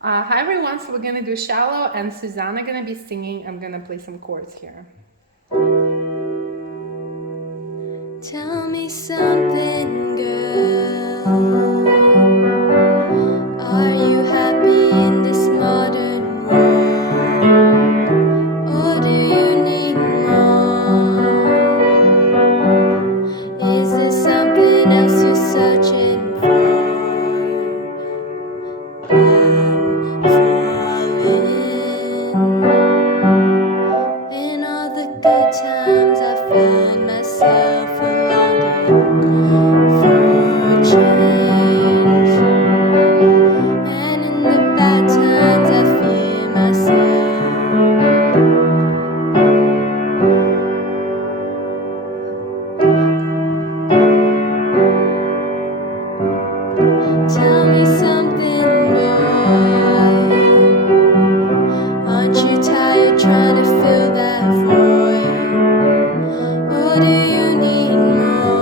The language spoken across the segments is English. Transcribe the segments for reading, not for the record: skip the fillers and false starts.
Hi everyone, so we're gonna do shallow and Susanna gonna be singing. I'm gonna play some chords here. Tell me something, girl. Are you happy in this modern world? Or do you need more? Is there something else you're searching for? I'm falling. In all the good times I find myself longing for change, and in the bad times I fear myself. Tell me something, boy. Aren't you tired trying to fill that void? Or do you need more?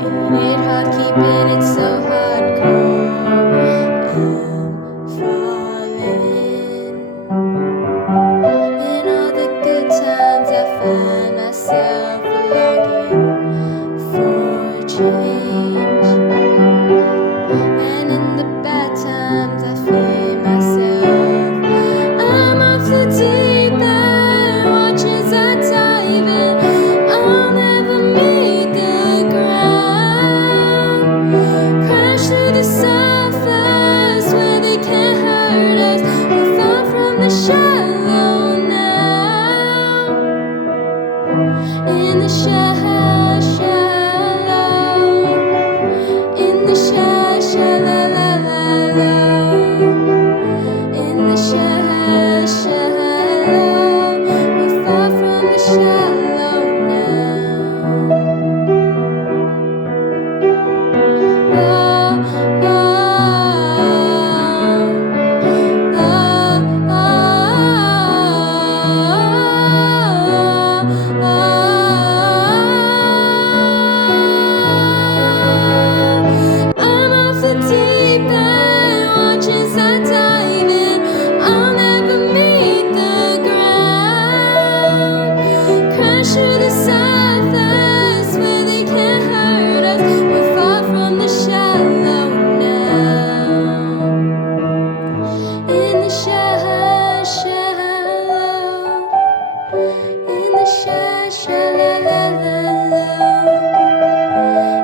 Ain't it hard keeping it so hardcore? I'm falling. In all the good times I find myself longing for change, and in the bad times I fear myself. I'm off the deep end, watch as I dive in. I'll never meet the ground. Crash to the surface where they can't hurt us. We're far from the shallow now. In the shallow. In the shallow. In the shallow, we're far from the shallow now. Oh, oh, oh, oh, I'm off the deep end, watch as I dive in. I'll never meet the ground. Crash through the surface where they can't hurt us. We're far from the shallow now. In the shallow. In the shallow.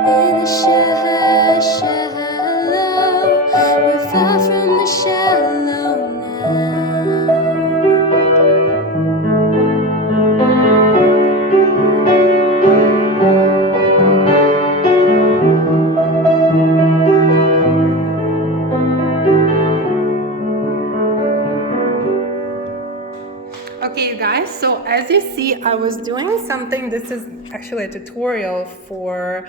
In the shallow, we're far from the shallow now. Okay, you guys, so as you see, I was doing something. This is actually a tutorial for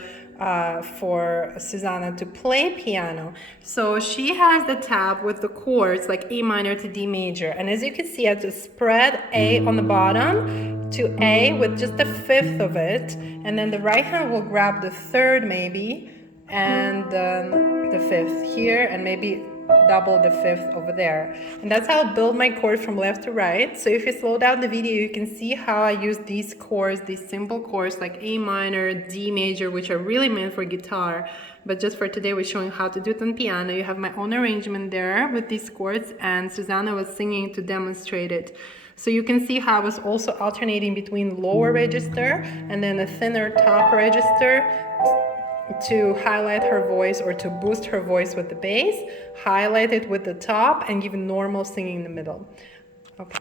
Susanna to play piano. So she has the tab with the chords like A minor to D major. And as you can see, I just spread A on the bottom to A with just a fifth of it. And then the right hand will grab the third maybe, and the fifth here, and maybe double the fifth over there. And that's how I build my chords from left to right. So if you slow down the video, you can see how I use these chords, these simple chords like A minor, D major, which are really meant for guitar. But just for today, we're showing how to do it on piano. You have my own arrangement there with these chords, and Susanna was singing to demonstrate it. So you can see how I was also alternating between lower register and then a thinner top register to highlight her voice or to boost her voice with the bass, highlight it with the top, and give normal singing in the middle. Okay.